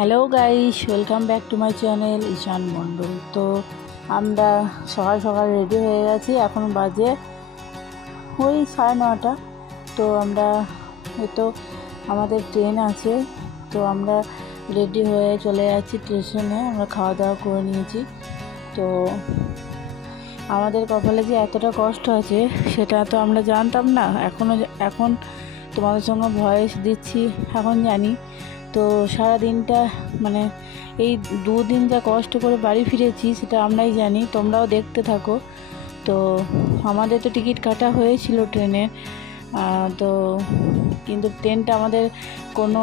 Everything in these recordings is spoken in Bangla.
Hello guys, welcome back to my channel Ishaan Mondal. তো আমরা সকাল সকাল রেডি হয়ে গেছি। এখন বাজে ওই 9:30। তো আমরা তো আমাদের ট্রেন আছে, তো আমরা রেডি হয়ে চলে যাচ্ছি স্টেশনে। আমরা খাওয়া দাওয়া করে নিয়েছি। তো আমাদের কপালে যে এতটা কষ্ট আছে সেটা তো আমরা জানতাম না, এখন তোমাদের সঙ্গে ভয়েস দিচ্ছি, এখন জানি। তো সারা দিনটা মানে এই দুদিন যা কষ্ট করে বাড়ি ফিরেছি সেটা আমরাই জানি, তোমরাও দেখতে থাকো। তো আমাদের তো টিকিট কাটা হয়েছিল ট্রেনের, তো কিন্তু ট্রেনটা আমাদের কোনো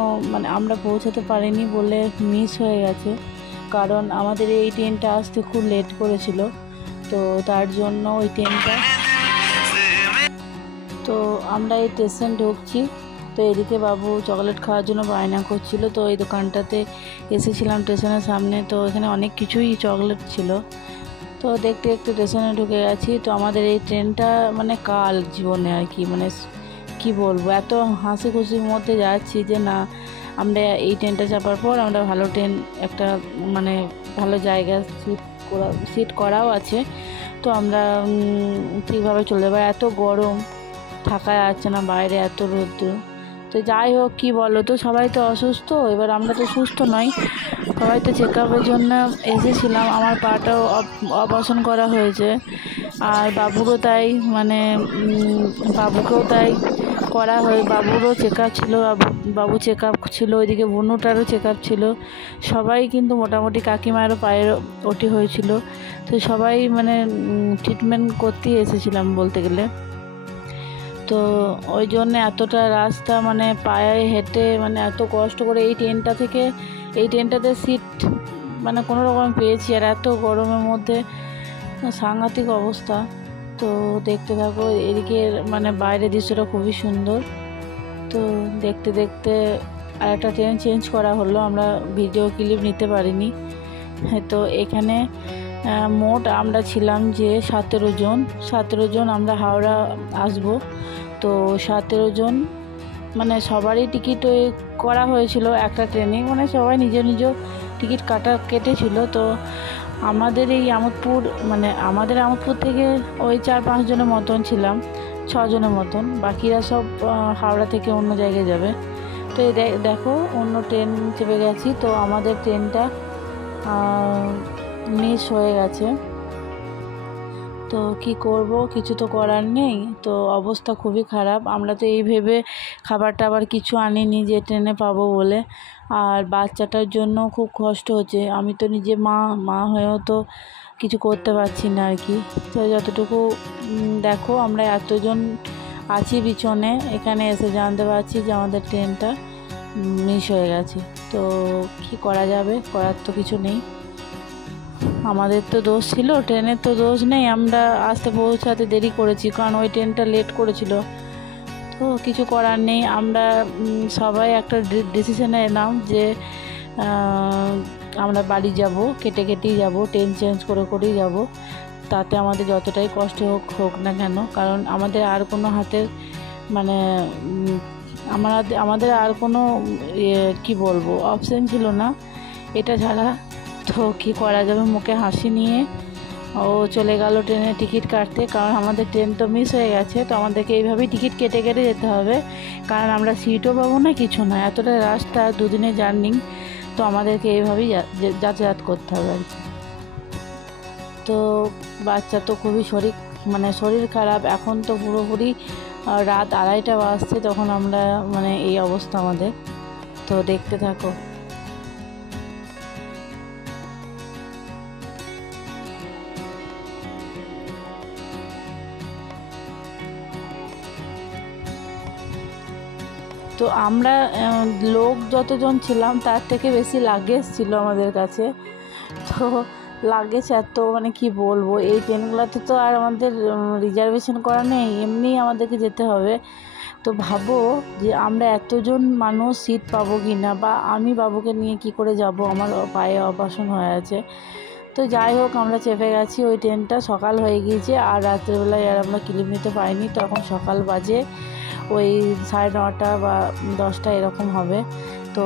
আমরা পৌঁছাতে পারিনি বলে মিস হয়ে গেছে, কারণ আমাদের এই ট্রেনটা আসতে খুব লেট করেছিল। তো তার জন্য ওই ট্রেনটা, তো আমরা এই স্টেশন ঢুকছি। তো এদিকে বাবু চকলেট খাওয়ার জন্য বায়না করছিল। তো এই দোকানটাতে এসেছিলাম স্টেশনের সামনে, তো এখানে অনেক কিছুই চকলেট ছিল। তো দেখতে দেখতে স্টেশনে ঢুকে গেছি। তো আমাদের এই ট্রেনটা কাল জীবনে আর কি, কি বলবো, এত হাসি খুশির মধ্যে যাচ্ছি যে না, আমরা এই ট্রেনটা চাপার পর আমরা ভালো ট্রেন একটা ভালো জায়গা সিট করাও আছে, তো আমরা ঠিকভাবে চলে যাবো। এত গরম, থাকা যাচ্ছে না, বাইরে এত রোদ্র। তো যাই হোক, কী বলো তো, সবাই তো অসুস্থ, এবার আমরা তো সুস্থ নই, সবাই তো চেক আপের জন্য এসেছিলাম। আমার পাটাও অপারেশন করা হয়েছে, আর বাবুরও তাই, বাবুকেও তাই করা হয়। বাবুরও চেক আপ ছিল, বাবু চেক আপ ছিল, ওইদিকে বুনুটারও চেক আপ ছিল। সবাই কিন্তু মোটামুটি, কাকিমারও পায়ের ওটি হয়েছিল। তো সবাই ট্রিটমেন্ট করতেই এসেছিলাম বলতে গেলে। তো ওই জন্য এতটা রাস্তা পায়ে হেঁটে এত কষ্ট করে এই ট্রেনটাতে সিট কোনো রকম পেয়েছি, আর এত গরমের মধ্যে সাংঘাতিক অবস্থা। তো দেখতে থাকো, এদিকে বাইরের দৃশ্যটা খুবই সুন্দর। তো দেখতে দেখতে আর একটা ট্রেন চেঞ্জ করা হলো, আমরা ভিডিও ক্লিপ নিতে পারিনি। তো এখানে মোট আমরা ছিলাম যে 17 জন আমরা হাওড়া আসবো। তো 17 জন সবারই টিকিট করা হয়েছিল একটা ট্রেনে, সবাই নিজ নিজ টিকিট কেটেছিল। তো আমাদের এই আমোদপুর আমোদপুর থেকে ওই 4-5 জনের মতন ছিলাম, 6 জনের মতন, বাকিরা সব হাওড়া থেকে অন্য জায়গায় যাবে। তো এই দেখো, অন্য ট্রেন চেপে গেছি। তো আমাদের ট্রেনটা মিস হয়ে গেছে। তো কি করব, কিছু তো করার নেই। তো অবস্থা খুবই খারাপ। আমরা তো এই ভেবে খাবার টাবার কিছু আনিনি যে ট্রেনে পাবো বলে, আর বাচ্চাটার জন্য খুব কষ্ট হচ্ছে। আমি তো নিজে মা হয়েও তো কিছু করতে পারছি না আর কি। তো যতটুকু দেখো, আমরা এতজন আছি পিছনে, এখানে এসে জানতে পারছি যে আমাদের ট্রেনটা মিস হয়ে গেছে। তো কি করা যাবে, করার তো কিছু নেই। আমাদের তো দোষ ছিল, ট্রেনের তো দোষ নেই, আমরা পৌঁছাতে দেরি করেছি কারণ ওই ট্রেনটা লেট করেছিল। তো কিছু করার নেই, আমরা সবাই একটা ডিসিশনে এলাম যে আমরা বাড়ি যাব, কেটেই যাব, ট্রেন চেঞ্জ করেই যাব। তাতে আমাদের যতটাই কষ্ট হোক না কেন, কারণ আমাদের আর কোনো হাতের আমাদের আর কোনো কি বলবো, অপশন ছিল না এটা ছাড়া। তো কী করা যাবে, মুখে হাসি নিয়ে ও চলে গেল ট্রেনে টিকিট কাটতে, কারণ আমাদের ট্রেন তো মিস হয়ে গেছে। তো আমাদেরকে এইভাবেই টিকিট কেটে যেতে হবে, কারণ আমরা সিটও পাবো না, কিছু না, এতটা রাস্তা, দুদিনের জার্নি। তো আমাদেরকে এইভাবেই যাতায়াত করতে হবে আর কি। তো বাচ্চা তো খুবই শরীর খারাপ, এখন তো পুরোপুরি রাত 2:30 বাজছে, তখন আমরা এই অবস্থা আমাদের। তো দেখতে থাকো। তো আমরা লোক যতজন ছিলাম তার থেকে বেশি লাগেজ ছিল আমাদের কাছে। তো লাগেজ এত কি বলবো, এই ট্রেনগুলোতে তো আর আমাদের রিজার্ভেশন করা নেই, এমনি আমাদেরকে যেতে হবে। তো ভাবো যে আমরা এতজন মানুষ সিট পাবো কি না, বা আমি বাবুকে নিয়ে কি করে যাব, আমার পায়ে অপারেশন হয়ে আছে। তো যাই হোক, আমরা চেপে গেছি। ওই ট্রেনটা সকাল হয়ে গিয়েছে, আর রাত্রেবেলায় আর আমরা ক্লিপ নিতে পারিনি। তখন সকাল বাজে ওই 9:30 বা 10টা এরকম হবে। তো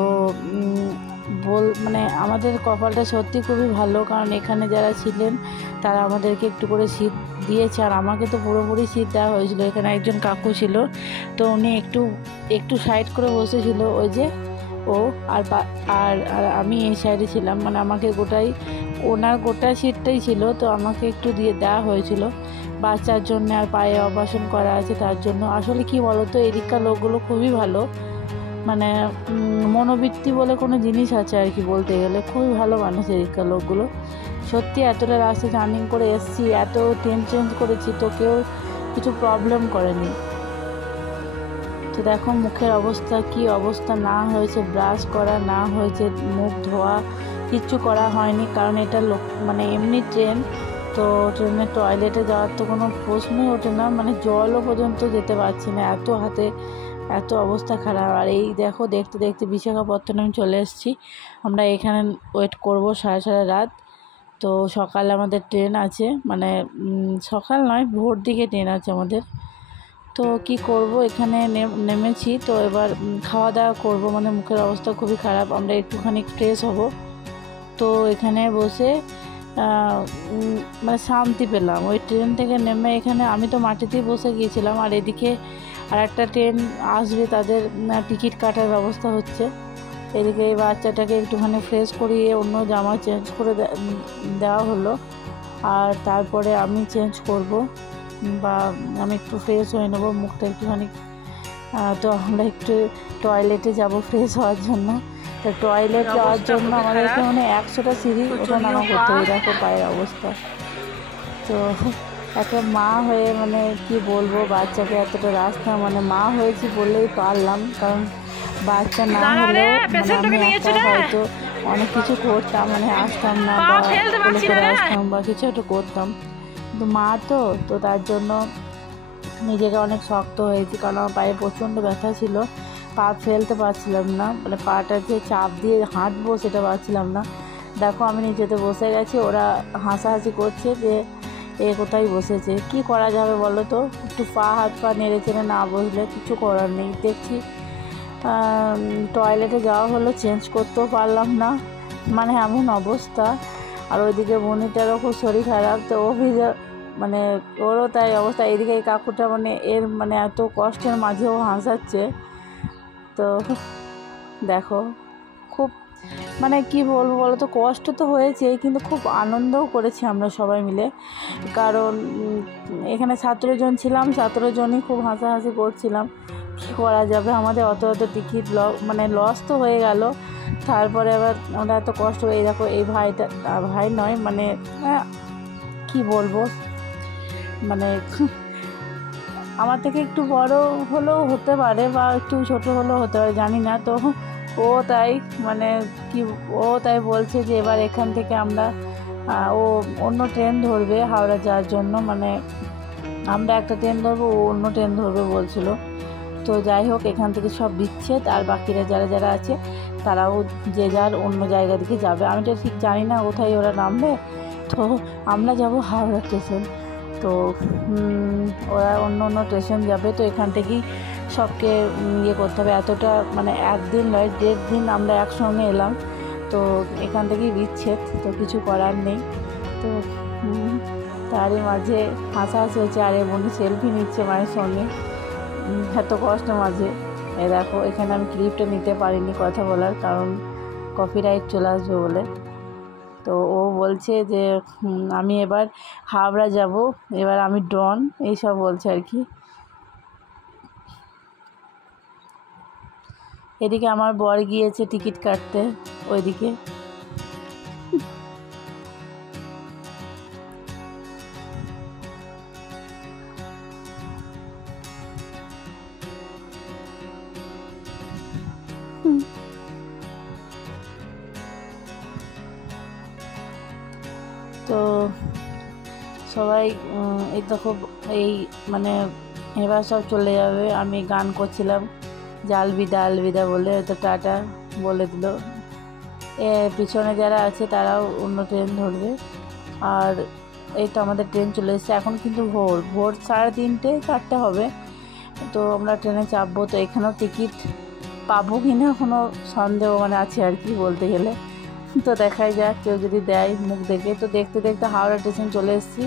মানে আমাদের কপালটা সত্যি খুবই ভালো, কারণ এখানে যারা ছিলেন তারা আমাদেরকে একটু করে সিট দিয়েছে, আর আমাকে তো পুরোপুরি সিট দেওয়া হয়েছিল। এখানে একজন কাকু ছিল, তো উনি একটু সাইড করে বসেছিল, ওই যে ও আর আর আর আমি এই সাইডে ছিলাম, মানে আমাকে ওনার গোটা সিটটাই ছিল, তো আমাকে একটু দিয়ে দেওয়া হয়েছিল বাচ্চার জন্য, আর পায়ে অপারেশন করা আছে তার জন্য। আসলে কি বলতো, এদিককার লোকগুলো খুবই ভালো, মানে মনোবৃত্তি বলে কোনো জিনিস আছে আর কি, বলতে গেলে খুবই ভালো মানুষ এদিককার লোকগুলো। সত্যি এতটা রাস্তা জার্নি করে এসেছি, এত ট্রেন চেঞ্জ করেছি, তো কেউ কিছু প্রবলেম করেনি। তো দেখো মুখের অবস্থা, কি অবস্থা না হয়েছে, ব্রাশ করা না হয়েছে, মুখ ধোয়া কিচ্ছু করা হয়নি, কারণ এটা মানে এমনি ট্রেন, তো ট্রেনে টয়লেটে যাওয়ার তো কোনো প্রশ্নই ওঠে না, মানে জলও পর্যন্ত যেতে পারছি না, এত অবস্থা খারাপ। আর এই দেখো দেখতে দেখতে বিশাখাপত্তনম চলে এসেছি। আমরা এখানে ওয়েট করব সারা রাত। তো সকালে আমাদের ট্রেন আছে, মানে সকাল নয়, ভোর দিকে ট্রেন আছে আমাদের। তো কি করব, এখানে নেমেছি, তো এবার খাওয়া দাওয়া করব, মানে মুখের অবস্থা খুবই খারাপ। আমরা একটুখানি ফ্রেশ হব, তো এখানে বসে মানে শান্তি পেলাম। ওই ট্রেন থেকে নেমে এখানে আমি তো মাটিতেই বসে গিয়েছিলাম, আর এদিকে আর একটা ট্রেন আসবে, তাদের টিকিট কাটার ব্যবস্থা হচ্ছে। এদিকে এই বাচ্চাটাকে একটুখানি ফ্রেশ করিয়ে অন্য জামা চেঞ্জ করে দেওয়া হলো, আর তারপরে আমি চেঞ্জ করব, বা আমি একটু ফ্রেশ হয়ে নেবো, মুখটা একটুখানি। তো আমরা একটু টয়লেটে যাব ফ্রেশ হওয়ার জন্য। তো টয়লেট যাওয়ার জন্য আমাদেরকে মানে 100টা সিঁড়ি ওঠা নামা করতে হবে, দেখো পায়ের অবস্থা। তো একটা মা হয়ে মানে কি বলবো, বাচ্চাকে এতটা রাস্তা, মানে মা হয়েছি বললেই পারলাম, কারণ বাচ্চা না হলেও মানে আমি একটা হয়তো অনেক কিছু করতাম, মানে আসতাম না বা কোলে করে আসতাম বা কিছু একটা করতাম, কিন্তু মা তো তার জন্য নিজেকে অনেক শক্ত হয়েছি, কারণ আমার পায়ে প্রচণ্ড ব্যথা ছিল, পা ফেলতে পারছিলাম না, মানে পাটা যে চাপ দিয়ে হাঁটবো সেটা পারছিলাম না। দেখো আমি নিচেতে বসে গেছি, ওরা হাসাহাসি করছে যে এ কোথায় বসেছে, কি করা যাবে বলো তো, একটু হাত পা নেড়ে চেড়ে না বসলে কিছু করার নেই। দেখছি টয়লেটে যাওয়া হলো, চেঞ্জ করতেও পারলাম না, মানে এমন অবস্থা। আর ওইদিকে বোনিটারও খুব শরীর খারাপ, তো ও মানে ওরও তাই অবস্থা। এদিকে এই কাকুটা মানে মানে এত কষ্টের মাঝেও হাসাচ্ছে। তো দেখো খুব মানে কি বলবো বলো তো, কষ্ট তো হয়েছে, কিন্তু খুব আনন্দও করেছি আমরা সবাই মিলে, কারণ এখানে 17 জন ছিলাম, 17 জনই খুব হাসাহাসি করছিলাম। কী করা যাবে, আমাদের অত টিকিট মানে লস তো হয়ে গেল, তারপরে আবার আমরা এত কষ্ট। এই দেখো এই ভাইটা, ভাই নয় মানে কি বলবো, মানে আমার থেকে একটু বড় হলেও হতে পারে বা একটু ছোট হলেও হতে পারে, জানি না। তো ও তাই বলছে যে এবার এখান থেকে আমরা ও অন্য ট্রেন ধরবে হাওড়া যাওয়ার জন্য, মানে আমরা একটা ট্রেন ধরবো, ও অন্য ট্রেন ধরবে বলছিল। তো যাই হোক, এখান থেকে সব বিচ্ছেদ, আর বাকিরা যারা আছে তারাও যে যার অন্য জায়গা দিকে যাবে। আমি তো ঠিক জানি না কোথায় ওরা নামবে, তো আমরা যাব হাওড়া স্টেশন। তো ওরা অন্য স্টেশন যাবে, তো এখান থেকেই সবকে ইয়ে করতে হবে। এতটা মানে একদিন নয়, 1.5 দিন আমরা একসঙ্গে এলাম, তো এখান থেকেই বিচ্ছেদ, তো কিছু করার নেই। তো তারই মাঝে হাসাহাসি হচ্ছে, আর বোনই সেলফি নিচ্ছে মায়ের সঙ্গে, এত কষ্টের মাঝে। দেখো এখানে আমি ক্লিপটা নিতে পারিনি কথা বলার, কারণ কপিরাইট চলে আসবে বলে। তো ও বলছে যে আমি এবার হাওড়া যাব, এবার আমি ডন, এইসব বলছে আর কি। এদিকে আমার বর গিয়েছে টিকিট কাটতে ওইদিকে। তো সবাই এই দেখো এই মানে এবার সব চলে যাবে। আমি গান করছিলাম যে আলবিদা আলবিদা বলে, তো টাটা বলে দিল। পিছনে যারা আছে তারাও অন্য ট্রেন ধরবে, আর এই তো আমাদের ট্রেন চলে এসেছে। এখন কিন্তু ভোর 3:30 4টা হবে, তো আমরা ট্রেনে চাপবো। তো এখানেও টিকিট পাবো কি না কোনো সন্দেহ মানে আছে আর কি বলতে গেলে। তো দেখাই যাক, কেউ যদি দেয় মুখ দেখে। তো দেখতে দেখতে হাওড়া স্টেশন চলে এসেছি,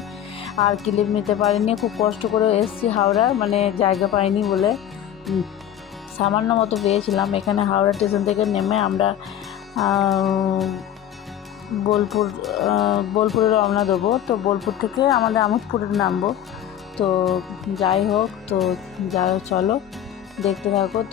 আর ক্লিপ নিতে পারিনি, খুব কষ্ট করে এসেছি হাওড়া, মানে জায়গা পাইনি বলে। সামান্য মতো পেয়েছিলাম। এখানে হাওড়া স্টেশন থেকে নেমে আমরা বোলপুরে রওনা দেবো। তো বোলপুর থেকে আমাদের আমোদপুরে নামবো। তো যাই হোক, তো চলো দেখতে থাকো। তো